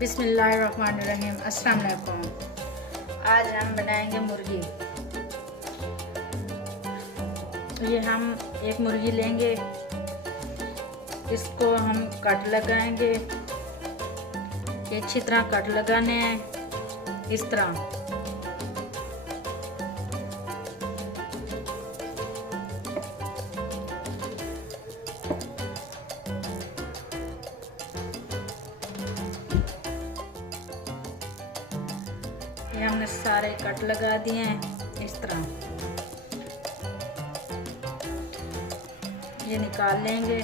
बिस्मिल्लाहिर्रहमानिर्रहीम। अस्सलाम वालेकुम। आज हम बनाएंगे मुर्गी। ये हम एक मुर्गी लेंगे, इसको हम कट लगाएंगे। ये अच्छी तरह कट लगाने हैं, इस तरह। ये हमने सारे कट लगा दिए हैं इस तरह। ये निकाल लेंगे।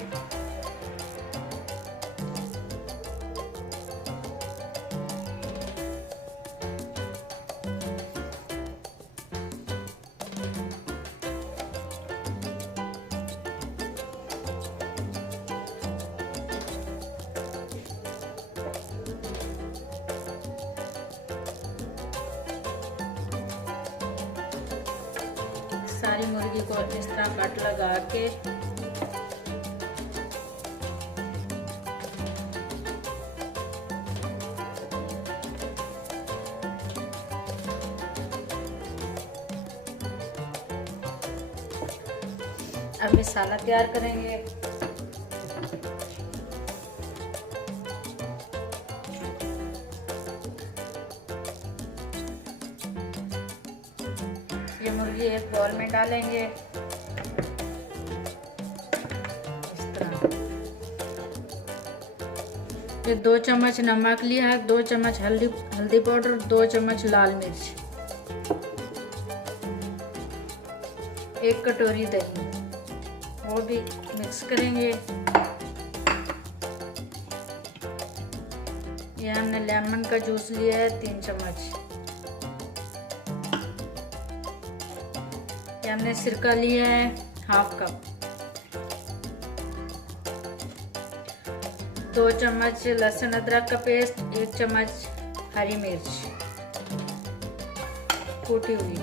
सारी मुर्गी को इस तरह कट लगा के अब मसाला तैयार करेंगे। ये मुर्गी एक बाउल में डालेंगे इस तरह। ये 2 चम्मच नमक लिया है, 2 चम्मच हल्दी पाउडर, 2 चम्मच लाल मिर्च, 1 कटोरी दही, वो भी मिक्स करेंगे। ये हमने लेमन का जूस लिया है 3 चम्मच। ये हमने सिरका लिया है 1/2 कप। 2 चम्मच लहसुन अदरक का पेस्ट, 1 चम्मच हरी मिर्च कूटी हुई।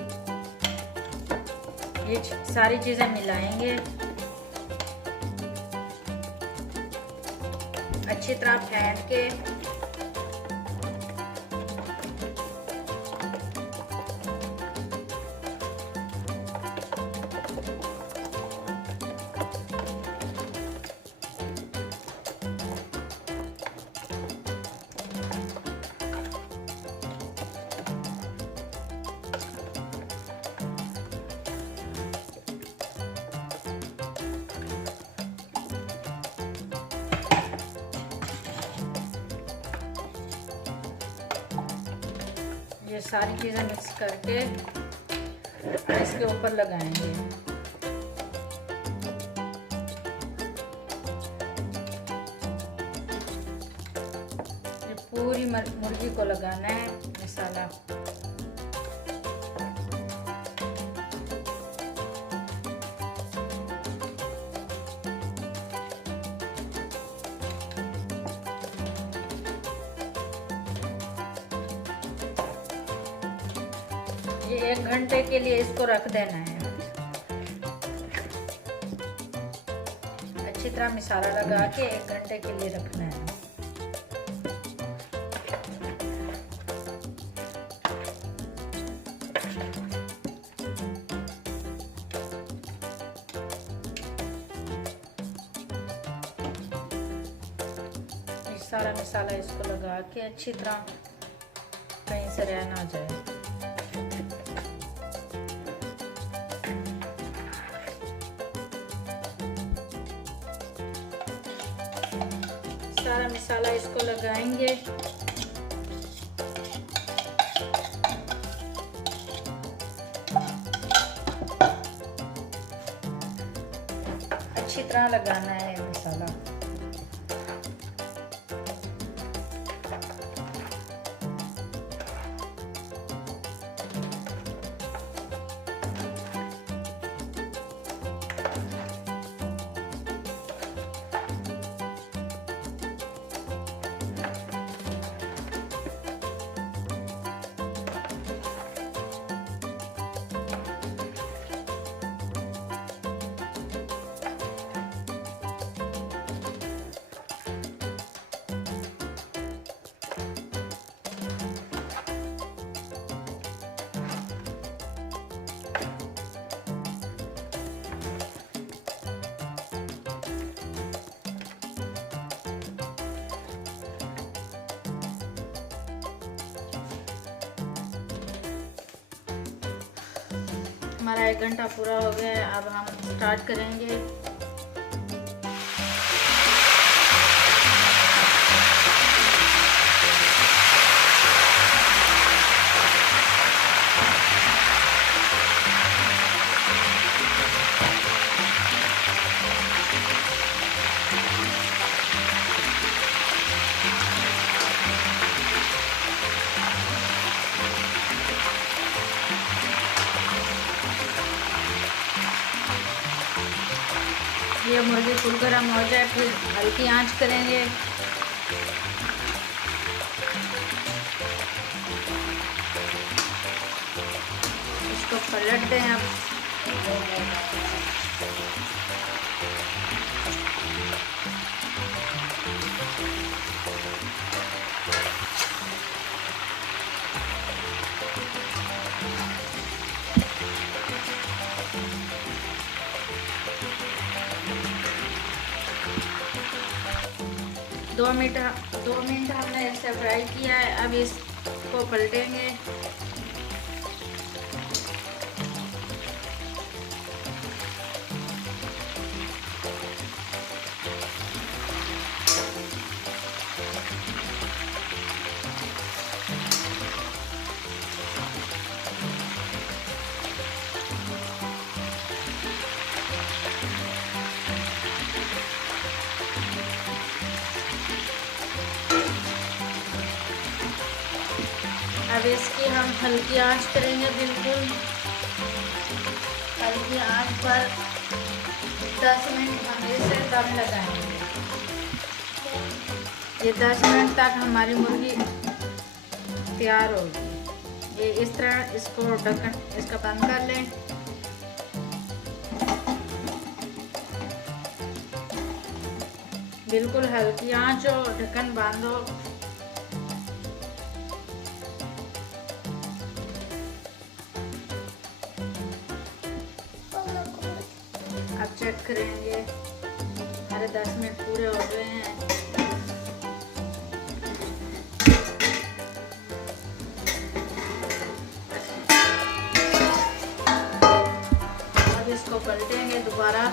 ये सारी चीजें मिलाएंगे, अच्छी तरह फेंट के ये सारी चीज़ें मिक्स करके इसके ऊपर लगाएंगे। ये पूरी मुर्गी को लगाना है मसाला। ये 1 घंटे के लिए इसको रख देना है। अच्छी तरह मसाला लगा के 1 घंटे के लिए रखना है। ये सारा मसाला इसको लगा के अच्छी तरह कहीं से रह ना जाए। सारा मसाला इसको लगाएंगे। अच्छी तरह लगाना है मसाला। हमारा 1 घंटा पूरा हो गया है। अब हम स्टार्ट करेंगे। ये मुर्गी फुल गर्म हो जाए फिर हल्की आंच करेंगे। इसको पलट दें अब। दो मिनट हमने इसे फ्राई किया है। अब इसको पलटेंगे। अब इसकी हम हल्की आंच करेंगे, बिल्कुल हल्की आंच पर 10 मिनट हम इसे दम लगाएंगे। ये 10 मिनट तक हमारी मुर्गी तैयार होगी। ये इस तरह इसको ढक्कन इसका बंद कर लें। बिल्कुल हल्की आंच हो, ढक्कन बंद हो। अब चेक करेंगे, हमारे 10 मिनट पूरे हो गए हैं। अब इसको पलटेंगे दोबारा।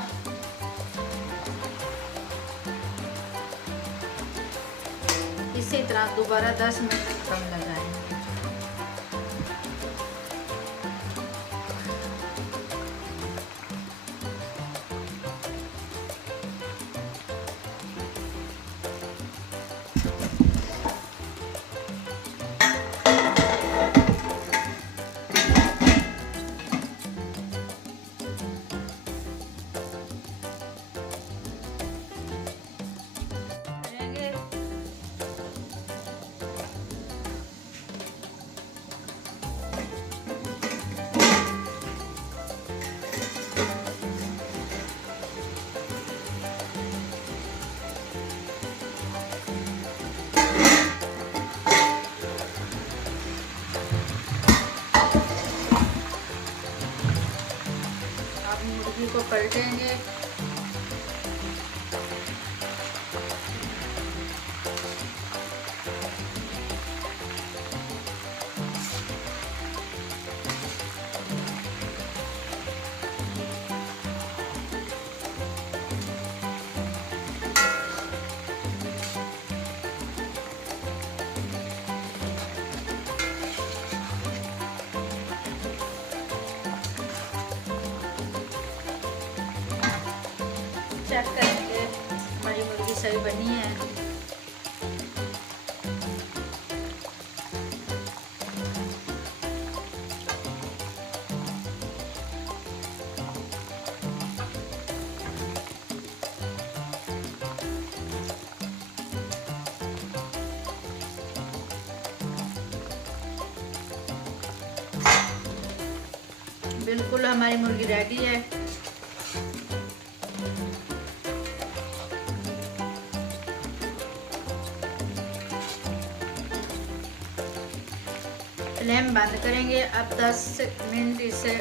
इसी तरह दोबारा 10 मिनट दम लगाएंगे। मुर्गी को पलटेंगे। चेक करेंगे हमारी मुर्गी सही बनी है। बिल्कुल हमारी मुर्गी रेडी है। फ्लेम बंद करेंगे। अब 10 मिनट इसे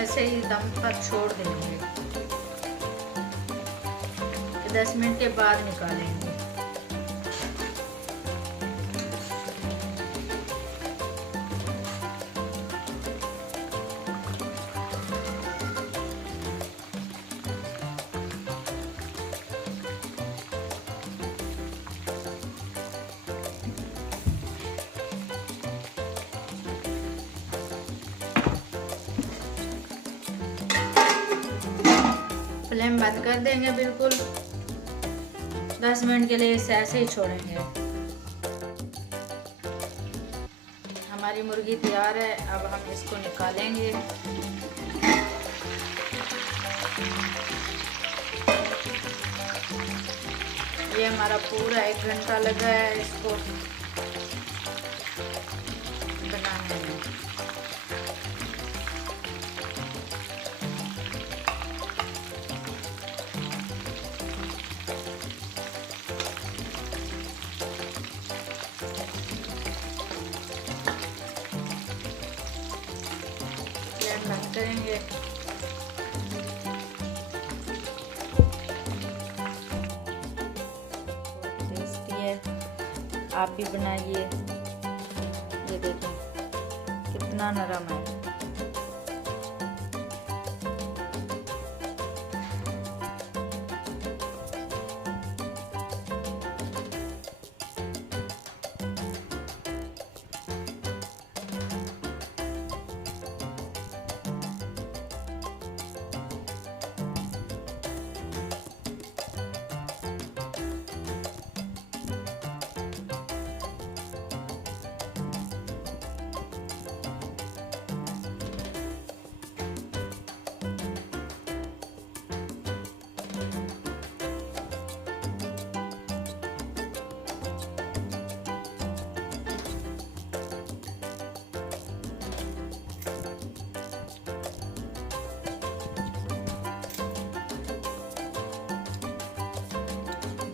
ऐसे ही दम पर छोड़ देंगे। 10 मिनट के बाद निकालेंगे। फ्लेम बंद कर देंगे बिल्कुल। 10 मिनट के लिए इसे ऐसे ही छोड़ेंगे। हमारी मुर्गी तैयार है। अब हम इसको निकालेंगे। ये हमारा पूरा 1 घंटा लगा है इसको बनाने में। फ्लेम बंद करेंगे। टेस्टी है, आप भी बनाइए। ये देखें कितना नरम है।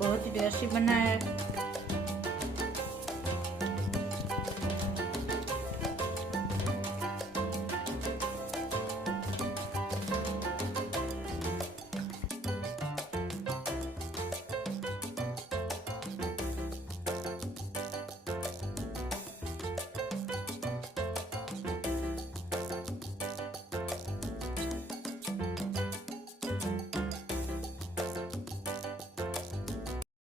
बहुत ही टेस्टी बना है।